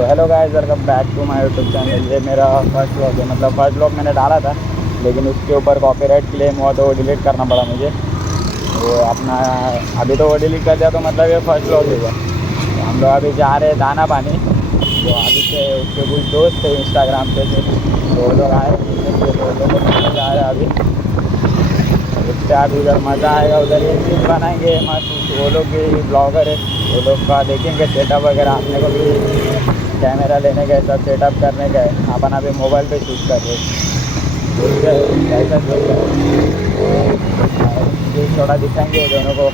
तो hello guys, welcome back to my YouTube channel. ये मेरा फर्स्ट व्लॉग है, मतलब फर्स्ट व्लॉग मैंने डाला था लेकिन उसके ऊपर कॉपीराइट क्लेम हुआ तो वो डिलीट करना पड़ा मुझे। वो अपना अभी तो वो डिलीट कर दिया तो मतलब ये फर्स्ट व्लॉग हुआ। तो हम लोग अभी जा रहे हैं दाना पानी। तो अभी से उसके कुछ दोस्त थे इंस्टाग्राम पे थे, तो वो लोग आए तो वो लोग को जा रहे हैं अभी। उससे आप उधर मज़ा आएगा, उधर एक चीज़ बनाएंगे मस्त। वो लोग भी ब्लॉगर है, वो लोग का देखेंगे सेटअप वगैरह। अपने को भी कैमरा लेने का है, सब सेटअप करने का है। अपन अभी मोबाइल पे शूट कर रहे हैं, कैसा थोड़ा दिखाएंगे दोनों को।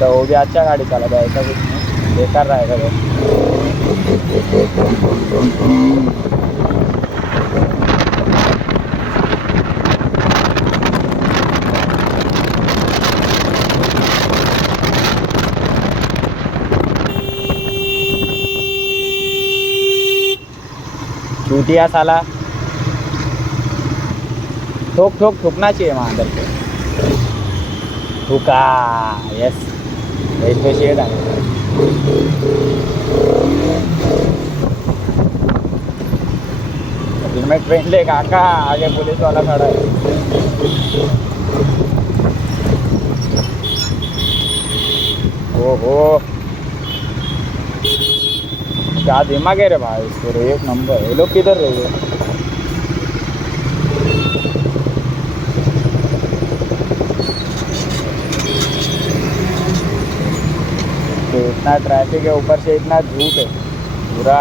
तो वो भी अच्छा गाड़ी चलाता है, ऐसा कुछ नहीं, बेकार रहेगा वो। चूतिया साला, ठोक ठोक ठुकना चाहिए वहाँ अंदर पे। ठुका, यस, इसमें शेड है। जिनमें ट्रेन ले काका, आगे पुलिस वाला खड़ा है। ओहो, क्या दिमाग है रे भाई इसको, एक नंबर। ये लोग किधर रहे? तो इतना ट्रैफिक है, ऊपर से इतना धूप है, पूरा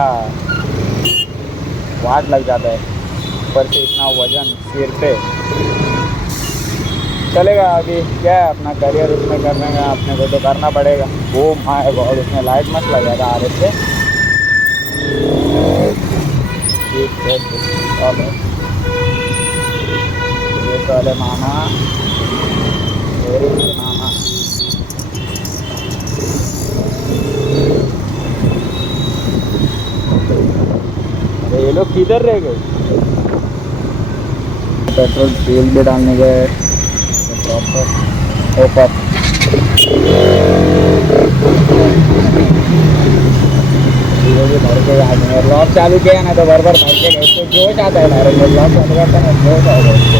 वाट लग जाता है। ऊपर से इतना वजन सिर पे। चलेगा, अभी क्या है, अपना करियर उसमें करने का अपने को तो करना पड़ेगा। वो माय गॉड, उसमें लाइट मस्त लगा था आर से। ये वाले मामा, मेरे मामा। अरे ये लोग किधर रह गए? पेट्रोल तेल भी डालने गए प्रॉपर ओपन। भर के आगे लॉक चालू किया ना तो भर भर के इसको जोश आता है। डायरेक्ट लॉक चालू करता है ना, जोश आएगा इसको।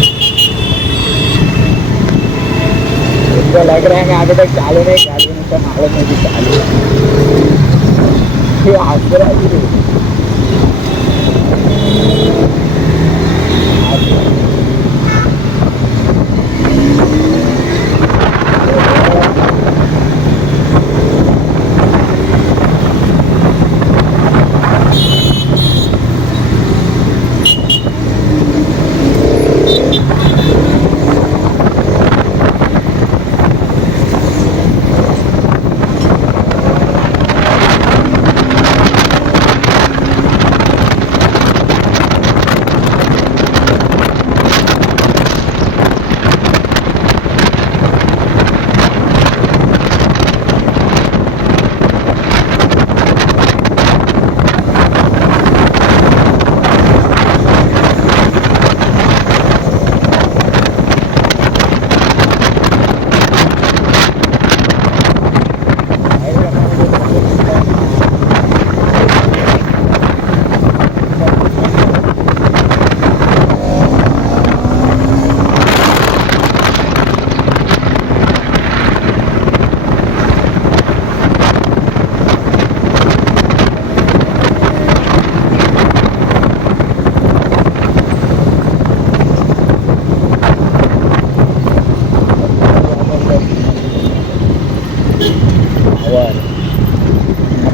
लग रहा है कि आगे तक चालू नहीं तो मालूम नहीं कि चालू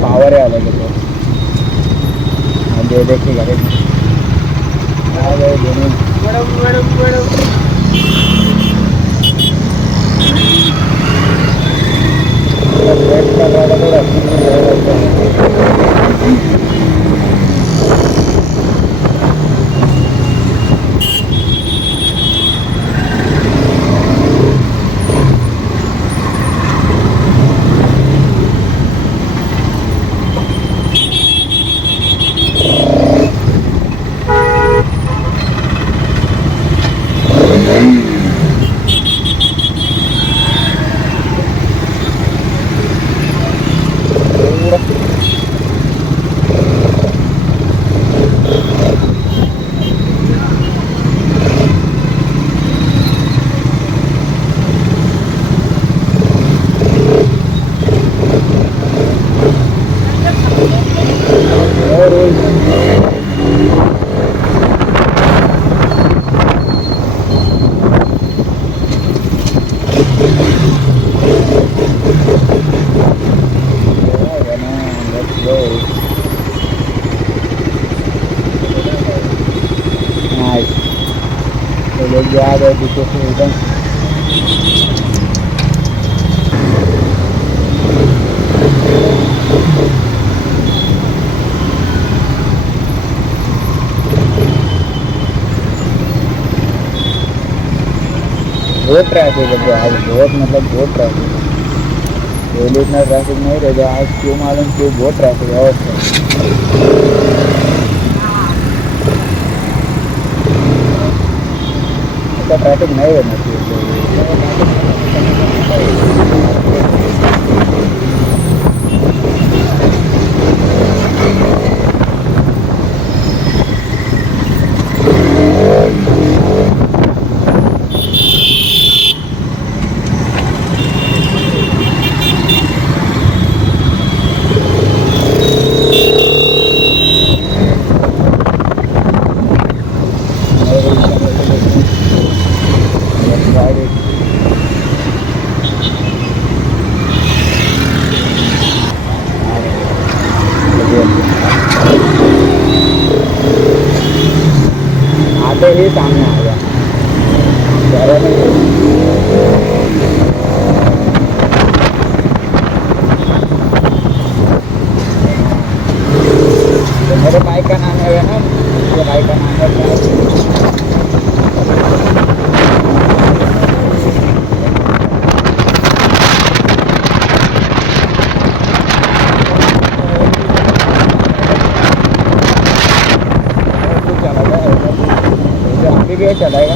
पावर है अलग तो। ये देखिएगा आ गए दोनों। वेट कर रहा था थोड़ा। रूल्स। तो लोग जा रहे पीछे से एकदम। बहुत ट्रैफिक है आज, बहुत मतलब बहुत ट्रैफिक है। पहले इतना ट्रैफिक नहीं रहता, आज क्यों मालूम क्यों बहुत ट्रैफिक है। और ऐसा ट्रैफिक नहीं रहना आते ही सामने आ गया। तो मेरे बाइक का नाम है ना, मेरे बाइक का नाम है भी चलाएगा।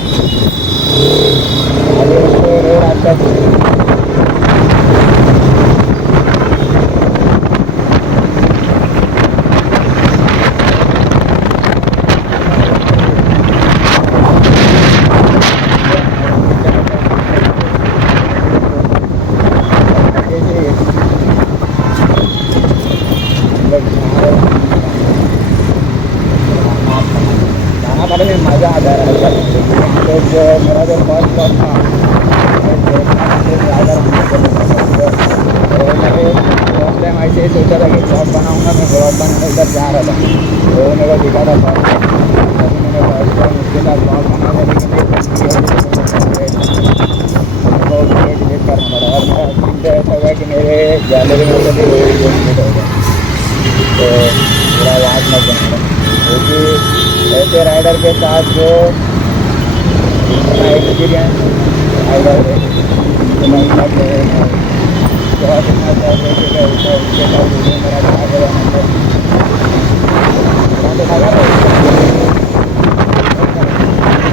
अभी उसको रोड अच्छा में मज़ा आता है। तो जो मेरा जो फर्स्ट स्टॉप था तो मैंने फर्स्ट टाइम ऐसे ही सोचा था कि ब्लॉग बनाऊँगा, मैं ब्लॉग बनाने उधर जा रहा था। तो मेरे को दिखा था फर्स्ट टाइम, अभी मैंने फर्स्ट टाइम उसके साथ ब्लॉग बना था, लेकिन डिलीट करना पड़ा। और मेरा दिन तो ऐसा हुआ कि मेरे गैलरी में से भी डिलीट हो गया। तो पूरा याद मत बना क्योंकि ऐसे राइडर के साथ जो एक्सपीरियंस राइडर है उसके साथ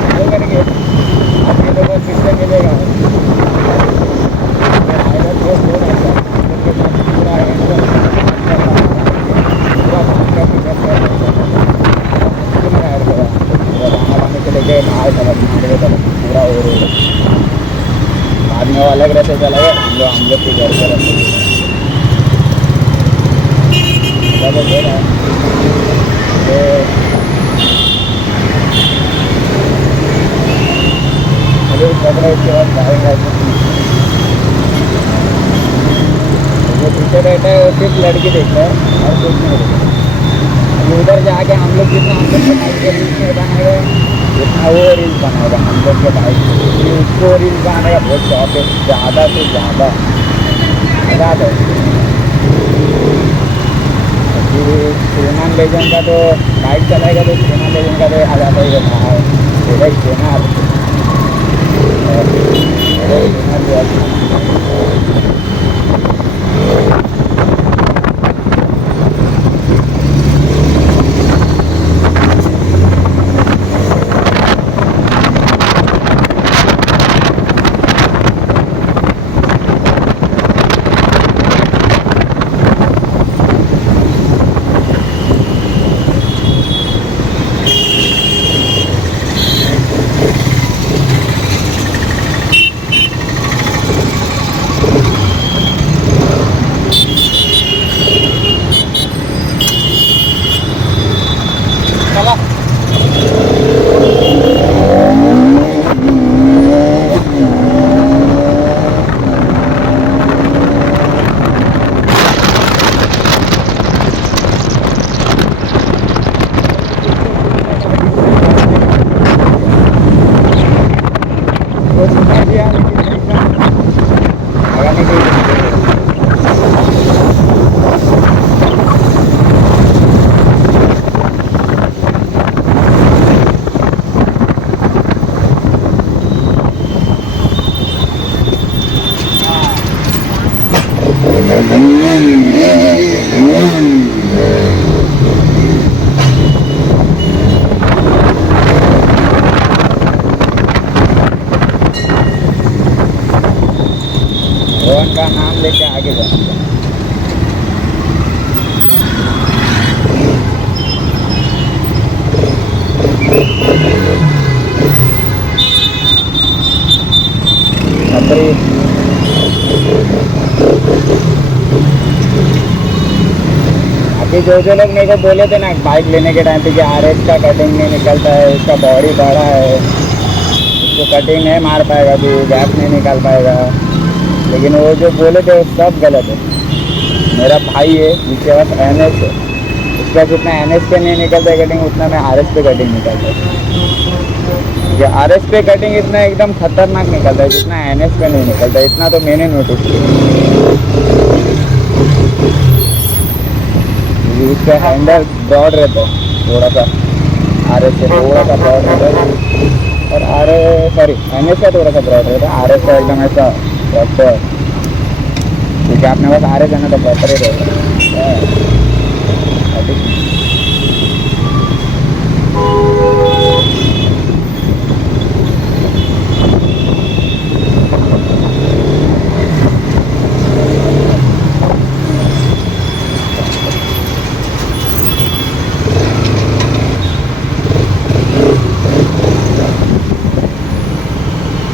मेरा करेंगे आपके लोगों को फिर से मिलेगा। राइडर बहुत अच्छा लेके नहाए पूरा हो रही है। बाद में वो अलग रहते चला गया, हम लोग के घर पर रहते अभी पकड़ा। इसके बाद जाएगा जो पीछे बैठा है वो सिर्फ लड़की देखता है और कुछ नहीं देखता। उधर जाके हम लोग जितना हम लोग के बाइक के रील्स में बनाएगा जितना वो रील्स बनाएगा हम लोग के बाइक की, उसको रील्स बनाने का बहुत शौक है, ज़्यादा से ज़्यादा मज़ा आता है। श्रीमान लेजेंड का तो बाइक चलाएगा तो श्रीमान लेजेंड का तो आ जाता ही रहता है। बाकी जो जो लोग मेरे को बोले थे ना बाइक लेने के टाइम पे कि RS का कटिंग नहीं निकलता है, इसका बॉडी बड़ा है, इसको कटिंग नहीं मार पाएगा, तो गैप नहीं निकाल पाएगा, लेकिन वो जो बोले थे वो सब गलत है। मेरा भाई है जिसके पास NS है, उसका जितना NS पे नहीं निकलता है कटिंग, उतना मैं RS पे कटिंग निकलता है। ये RS पे कटिंग इतना एकदम खतरनाक निकलता है जितना NS पे नहीं निकलता, इतना तो मैंने नोटिस किया। उसका हैंडल ब्रॉड रहता है थोड़ा सा, RS से थोड़ा सा ब्रॉड रहता है, और NS का थोड़ा सा ब्रॉड रहता है, RS का एकदम ऐसा प्रॉपर, क्योंकि आपने बस RS है ना तो प्रॉपर ही रहता है।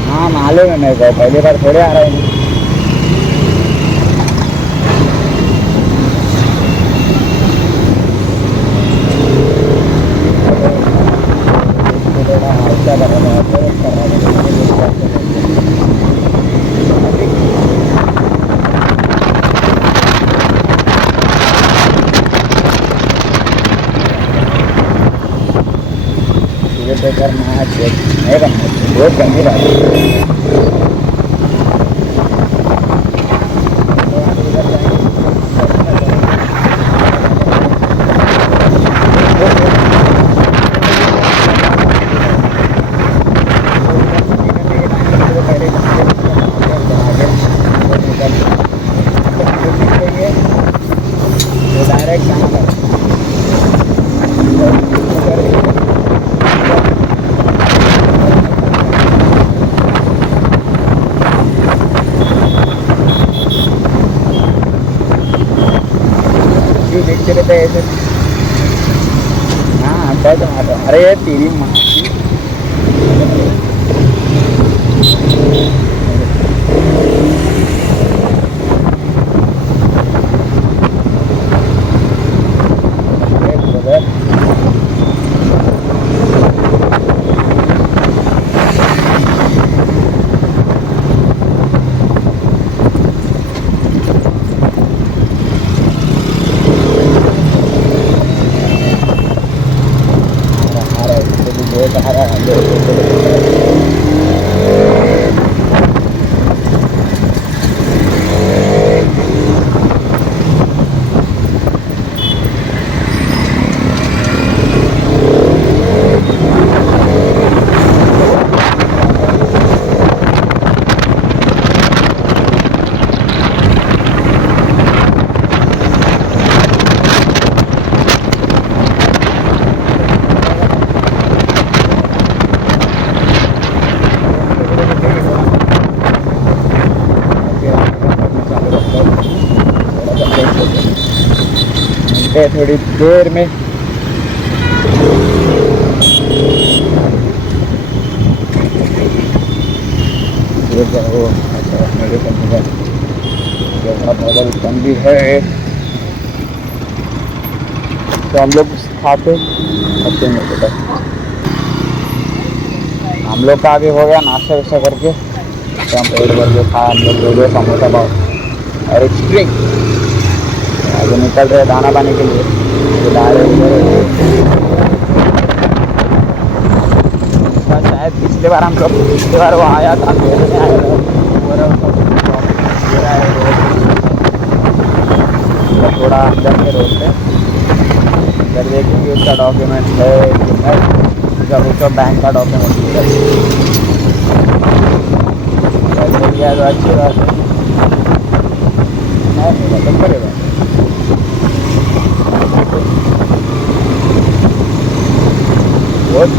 हाँ मालूम है मेरे को, पहली बार थोड़े आ रहा हूँ। करना नहीं करना बहुत गंदी बात है। डायरेक्ट देखते रहते ऐसे। हाँ बस मारो, अरे तेरी माँ थोड़ी देर में बदल कम भी है तो हम लोग खाते अच्छे में बेटा। हम लोग का भी हो गया नाश्ता वाश्ता करके, तो हम पेट भर के खा, हम लोग दो समोसा पाव और एक स्ट्रिंग। आगे निकल रहे दाना पानी के लिए, तो शायद पिछले बार वो आया था, मेरे आया था थोड़ा अंदर के रोड पे, इधर देखेंगे उसका डॉक्यूमेंट है कि नहीं, जब उसका बैंक का डॉक्यूमेंट मिल गया तो अच्छी बात है, नहीं तो करेगा। बहुत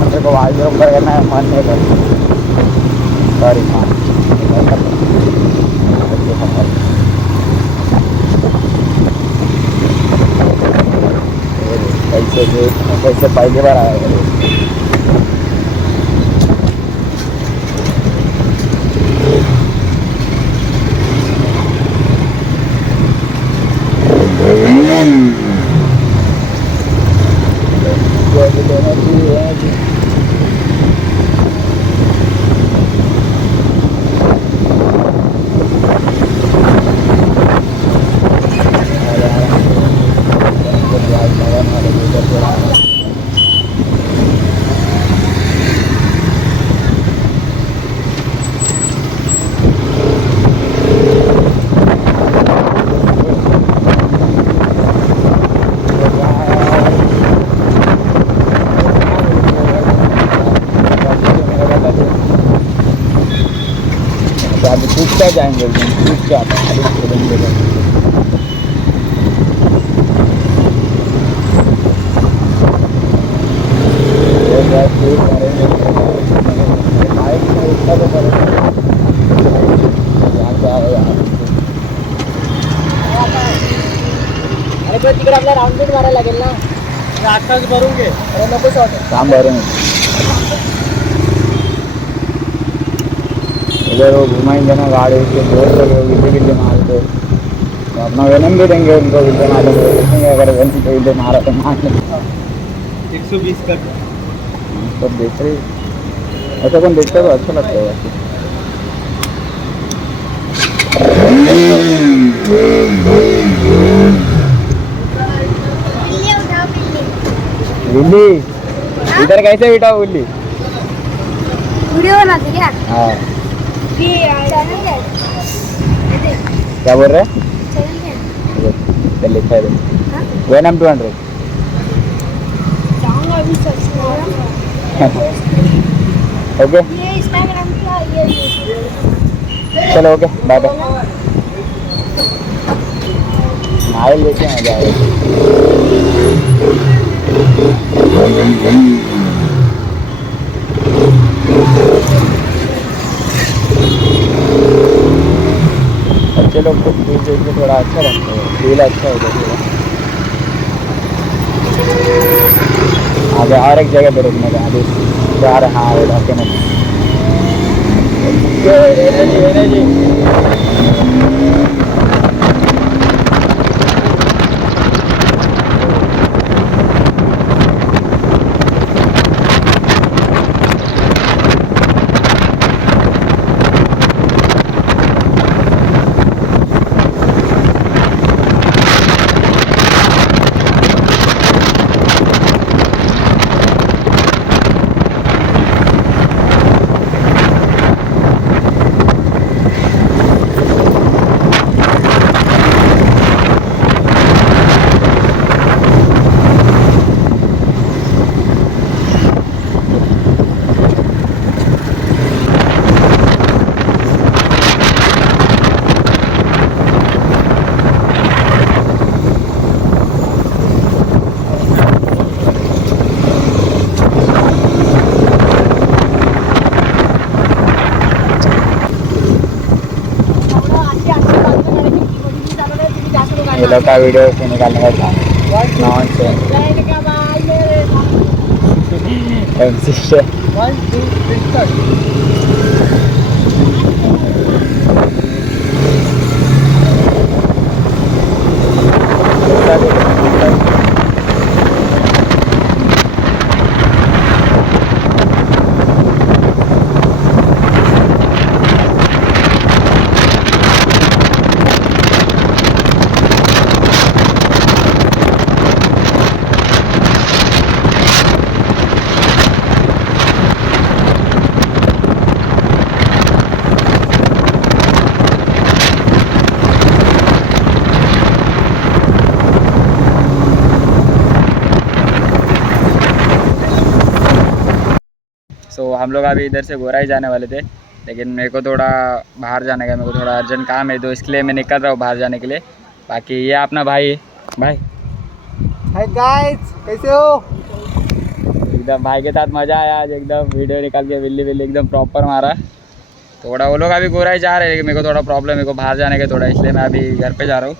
मेरे को आज करना है, मन नहीं करता, सॉरी कैसे पहली बार आया है। उधर जाएंगे एक दिन, पूछ के आता है अभी छोड़ेंगे इधर। ये क्या शूट करेंगे बाइक में उठा तो करेंगे क्या होगा। अरे पण तिकडे आपला राऊंड बिट मारायला लागेल ना, 8 तास भरून घे. अरे नको शॉट काम भरेंगे इधर वो घुमाएंगे ना गाड़ी उसके जोर से वो गिल्ली गिल्ली मारते तो अपना वेनम भी देंगे उनको गिल्ली मारने को देखेंगे अगर वेनम को गिल्ली मारा तो मार लेंगे 120 का. सब देख रहे ऐसा कौन देखता है तो अच्छा लगता है वैसे। गिल्ली इधर कैसे बिठा गिल्ली वीडियो बनाते क्या? हाँ चैनल क्या है? क्या बोल रहे हैं चैनल क्या है? इधर लिखा है हाँ? वेनम 200 जाऊंगा अभी सर्च करूंगा। ओके ये इंस्टाग्राम का ये चलो ओके बाय बाय स्माइल देखे मजा आएगा। बच्चे लोग को फील देख के थोड़ा अच्छा लगता है फील अच्छा हो जाता है। आगे और एक जगह पे रुकने का अभी जा रहे हाँ वो ढाके में एनर्जी ये लोग का वीडियो से निकालने का था नॉन से एमसी से 1 2 3 start. सो हम लोग अभी इधर से गोराई जाने वाले थे लेकिन मेरे को थोड़ा बाहर जाने का मेरे को थोड़ा अर्जेंट काम है तो इसके लिए मैं निकल रहा हूँ बाहर जाने के लिए। बाकी ये अपना भाई भाई हाय गाइस, कैसे हो? एकदम भाई के साथ मज़ा आया आज एकदम वीडियो निकाल के बिल्ली बिल्ली एकदम प्रॉपर मारा। थोड़ा वो लोग अभी गोराई जा रहे हैं लेकिन मेरे को थोड़ा प्रॉब्लम है मेरे को बाहर जाने का थोड़ा इसलिए मैं अभी घर पे जा रहा हूँ।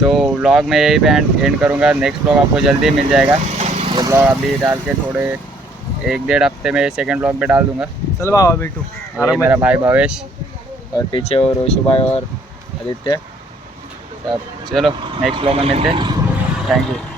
तो व्लॉग में यही पे एंड करूँगा। नेक्स्ट व्लॉग आपको जल्दी मिल जाएगा। ये व्लॉग अभी डाल के थोड़े 1-1.5 हफ्ते में सेकंड व्लॉग पे डाल दूँगा। चल बाबा बेटू. ये मेरा भाई भवेश और पीछे वो रोशु भाई और आदित्य सब। चलो नेक्स्ट व्लॉग में मिलते हैं। Thank you.